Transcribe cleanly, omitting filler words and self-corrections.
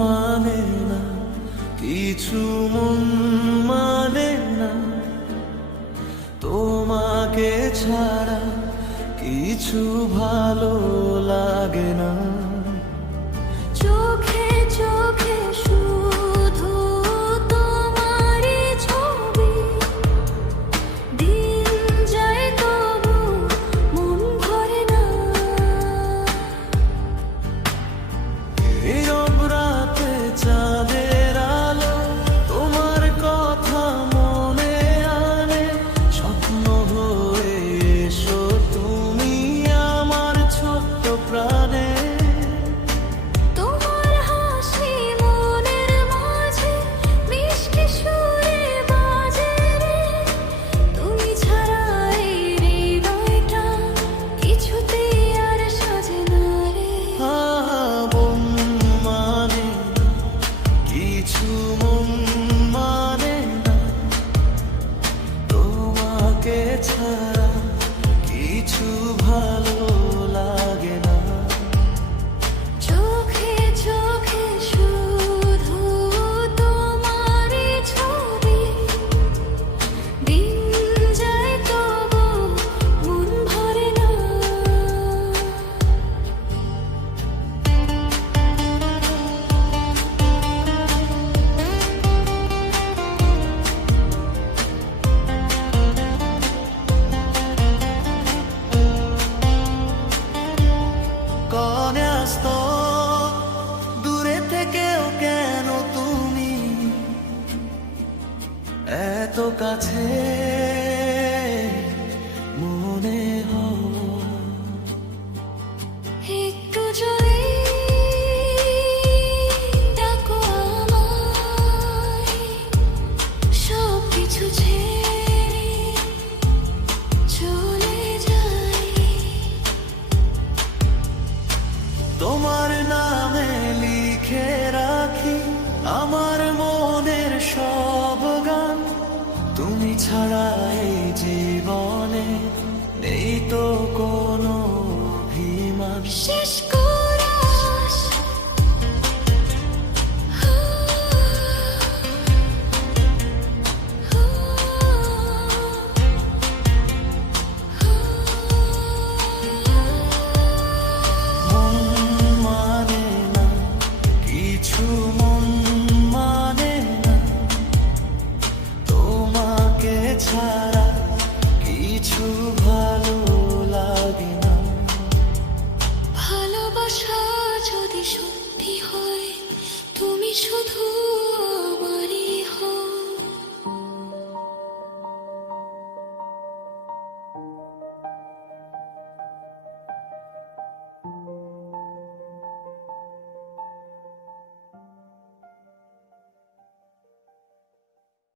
মানে না, কিছু মন মানে না, তোমাকে ছাড়া কিছু ভালো লাগে না। চোখে চোখে শুধু তোমারই ছবি, দিন যায় তবু মন ভরে না। নীরব রাতে চাঁদের আলো তোমার কথা মনে আনে, স্বপ্ন হয়ে এসো তুমি আমার ছোট্ট প্রাণে। তোমার হাসি মনের মাঝে মিষ্টি সুরে বাজে রে, তুমি ছাড়া এই হৃদয়টা কিছুতেই আর সাজে না রে। মন মানে না, কিছু মন মানে না, তোমাকে ছাড়া কিছু ভালো লাগে না। চোখে চোখে শুধু তোমারই ছবি, দিন যায় তবু মন ভরে না। কনে আসত দূরে থেকেও কেন তুমি এত কাছে মনে হয়? একটু যদি ডাকো আমায়, সবকিছু ছেড়ে চলে যাই। তোমার নামে লিখে রাখি আমার মনের সব গান, তুমি ছাড়া এই